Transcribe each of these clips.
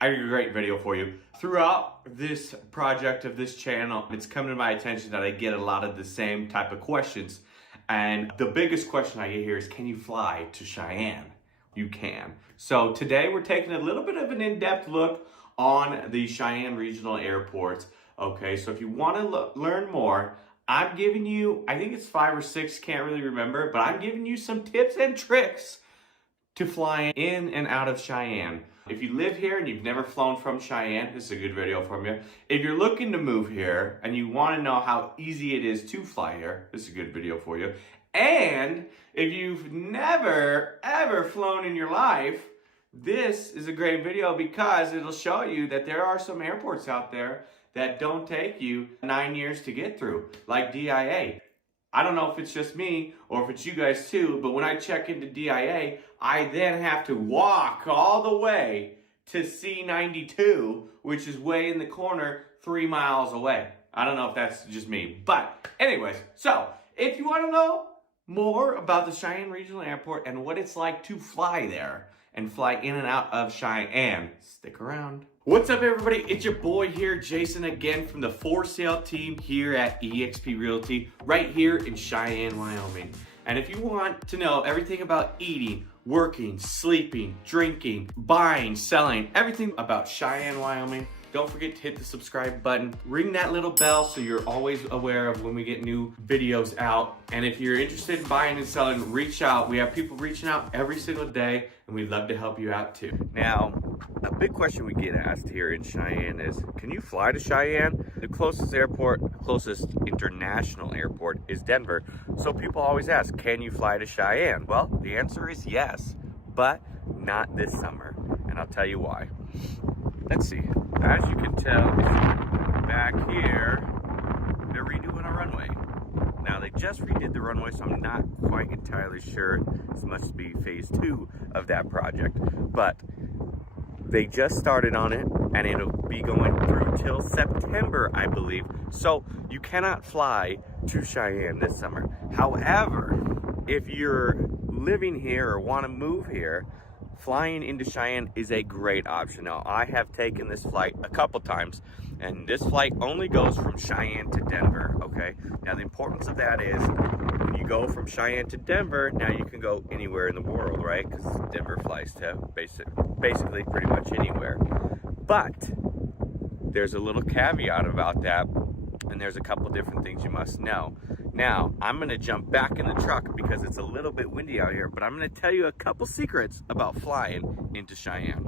I have a great video for you. Throughout this project of this channel, it's come to my attention that I get a lot of the same type of questions. And the biggest question I get here is, can you fly to Cheyenne? You can. So today we're taking a little bit of an in-depth look on the Cheyenne Regional Airport. Okay, so if you want to learn more, I'm giving you, I think it's 5 or 6, can't really remember, but I'm giving you some tips and tricks to fly in and out of Cheyenne. If you live here and you've never flown from Cheyenne, this is a good video from you. If you're looking to move here and you want to know how easy it is to fly here, this is a good video for you. And if you've never ever flown in your life, this is a great video because it'll show you that there are some airports out there that don't take you 9 years to get through, like DIA. I don't know if it's just me or if it's you guys too, but when I check into DIA, I then have to walk all the way to C92, which is way in the corner 3 miles away. I don't know if that's just me, but anyways, so if you want to know more about the Cheyenne Regional Airport and what it's like to fly there and fly in and out of Cheyenne, stick around. What's up, everybody? It's your boy here, Jayson, again from the For Sale team here at eXp Realty, right here in Cheyenne, Wyoming. And if you want to know everything about eating, working, sleeping, drinking, buying, selling, everything about Cheyenne, Wyoming, don't forget to hit the subscribe button, ring that little bell so you're always aware of when we get new videos out. And if you're interested in buying and selling, reach out. We have people reaching out every single day, and we'd love to help you out too. Now, a big question we get asked here in Cheyenne is, can you fly to Cheyenne? The closest airport, closest international airport is Denver. So people always ask, can you fly to Cheyenne? Well, the answer is yes, but not this summer. And I'll tell you why. Let's see. As you can tell, back here, they're redoing a runway. Now, they just redid the runway, so I'm not quite entirely sure. This must be phase 2 of that project. But they just started on it, and it'll be going through till September, I believe. So you cannot fly to Cheyenne this summer. However, if you're living here or want to move here, flying into Cheyenne is a great option. Now, I have taken this flight a couple times, and this flight only goes from Cheyenne to Denver, okay? Now, the importance of that is when you go from Cheyenne to Denver, now you can go anywhere in the world, right? Because Denver flies to basically pretty much anywhere. But there's a little caveat about that, and there's a couple different things you must know. Now, I'm going to jump back in the truck because it's a little bit windy out here, but I'm going to tell you a couple secrets about flying into Cheyenne.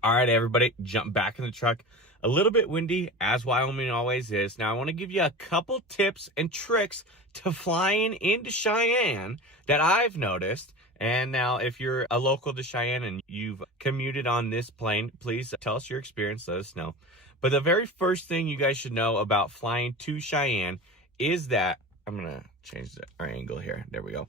All right, everybody, jump back in the truck. A little bit windy, as Wyoming always is. Now, I want to give you a couple tips and tricks to flying into Cheyenne that I've noticed. And now, if you're a local to Cheyenne and you've commuted on this plane, please tell us your experience, let us know. But the very first thing you guys should know about flying to Cheyenne is that, I'm gonna change our angle here, there we go.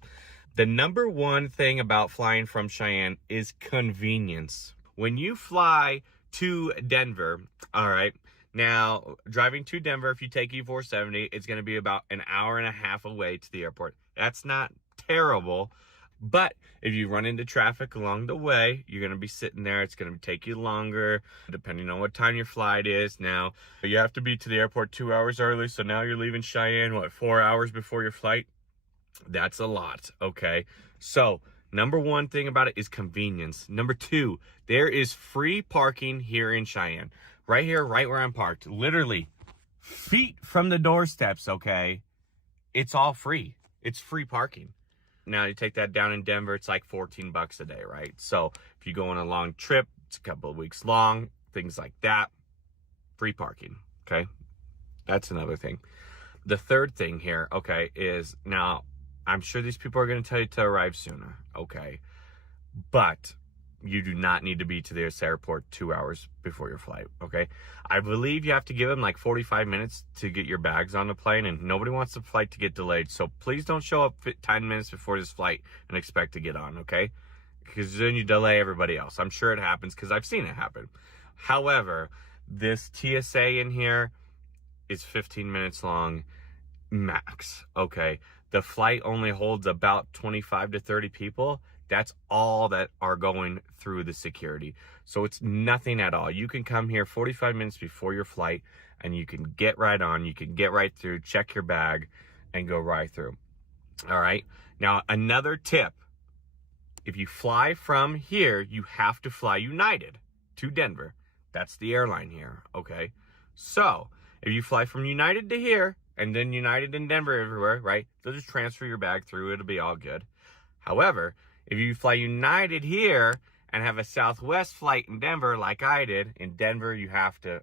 The number one thing about flying from Cheyenne is convenience. When you fly to Denver, all right, now driving to Denver, if you take E470, it's gonna be about an hour and a half away to the airport. That's not terrible, but if you run into traffic along the way, you're going to be sitting there. It's going to take you longer, depending on what time your flight is. Now, you have to be to the airport 2 hours early, so now you're leaving Cheyenne, what, 4 hours before your flight? That's a lot, okay? So, number one thing about it is convenience. Number two, there is free parking here in Cheyenne. Right here, right where I'm parked. Literally, feet from the doorsteps, okay? It's all free. It's free parking. Now, you take that down in Denver, it's like 14 bucks a day, right? So if you go on a long trip, it's a couple of weeks long, things like that, free parking, okay? That's another thing. The third thing here, okay, is now, I'm sure these people are going to tell you to arrive sooner, okay? But you do not need to be to this airport 2 hours before your flight, okay? I believe you have to give them like 45 minutes to get your bags on the plane, and nobody wants the flight to get delayed. So please don't show up 10 minutes before this flight and expect to get on, okay? Because then you delay everybody else. I'm sure it happens because I've seen it happen. However, this TSA in here is 15 minutes long max, okay? The flight only holds about 25 to 30 people. That's all that are going through the security. So it's nothing at all. You can come here 45 minutes before your flight and you can get right on. You can get right through, check your bag, and go right through. All right. Now, another tip. If you fly from here, you have to fly United to Denver. That's the airline here, okay? So, if you fly from United to here, and then United in Denver everywhere, right? They'll just transfer your bag through. It'll be all good. However, if you fly United here and have a Southwest flight in Denver, like I did, in Denver, you have to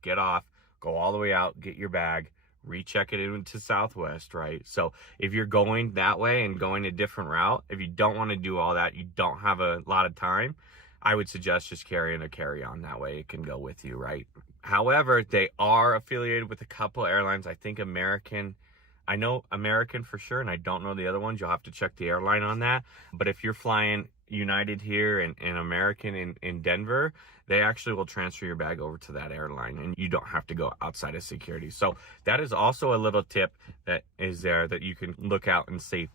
get off, go all the way out, get your bag, recheck it into Southwest, right? So if you're going that way and going a different route, if you don't want to do all that, you don't have a lot of time, I would suggest just carrying a carry-on. That way it can go with you, right? However, they are affiliated with a couple airlines. I think American, I know American for sure, and I don't know the other ones. You'll have to check the airline on that. But if you're flying United here and American in Denver, they actually will transfer your bag over to that airline and you don't have to go outside of security. So that is also a little tip that is there that you can look out and see.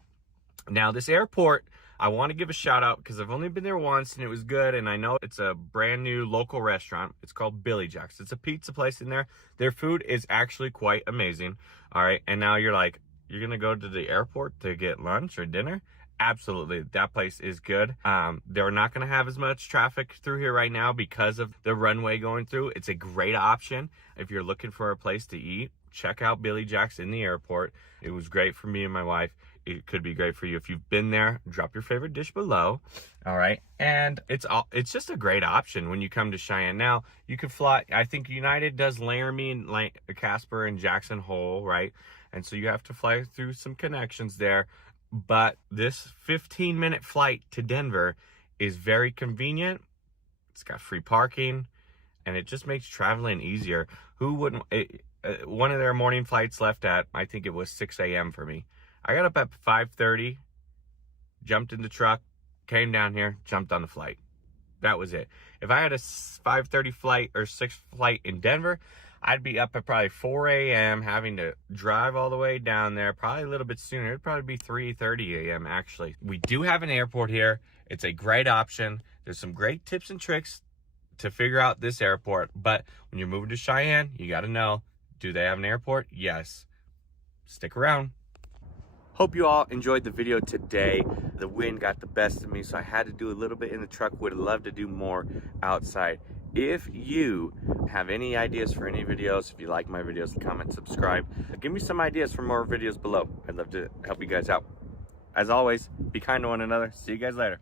Now, this airport, I want to give a shout out because I've only been there once and it was good. And I know it's a brand new local restaurant. It's called Billy Jack's. It's a pizza place in there. Their food is actually quite amazing. All right. And now you're like, you're going to go to the airport to get lunch or dinner? Absolutely. That place is good. They're not going to have as much traffic through here right now because of the runway going through. It's a great option. If you're looking for a place to eat, check out Billy Jack's in the airport. It was great for me and my wife. It could be great for you. If you've been there, drop your favorite dish below. All right. And it's just a great option when you come to Cheyenne. Now, you can fly. I think United does Laramie and Casper and Jackson Hole, right? And so you have to fly through some connections there. But this 15-minute flight to Denver is very convenient. It's got free parking, and it just makes traveling easier. Who wouldn't? One of their morning flights left at, I think it was 6 a.m. for me. I got up at 5:30, jumped in the truck, came down here, jumped on the flight. That was it. If I had a 5:30 flight or 6 flight in Denver, I'd be up at probably 4 a.m. having to drive all the way down there, probably a little bit sooner. It'd probably be 3:30 a.m. actually. We do have an airport here. It's a great option. There's some great tips and tricks to figure out this airport. But when you're moving to Cheyenne, you got to know, do they have an airport? Yes. Stick around. Hope you all enjoyed the video today. The wind got the best of me, so I had to do a little bit in the truck. Would love to do more outside. If you have any ideas for any videos, if you like my videos, comment, subscribe. Give me some ideas for more videos below. I'd love to help you guys out. As always, be kind to one another. See you guys later.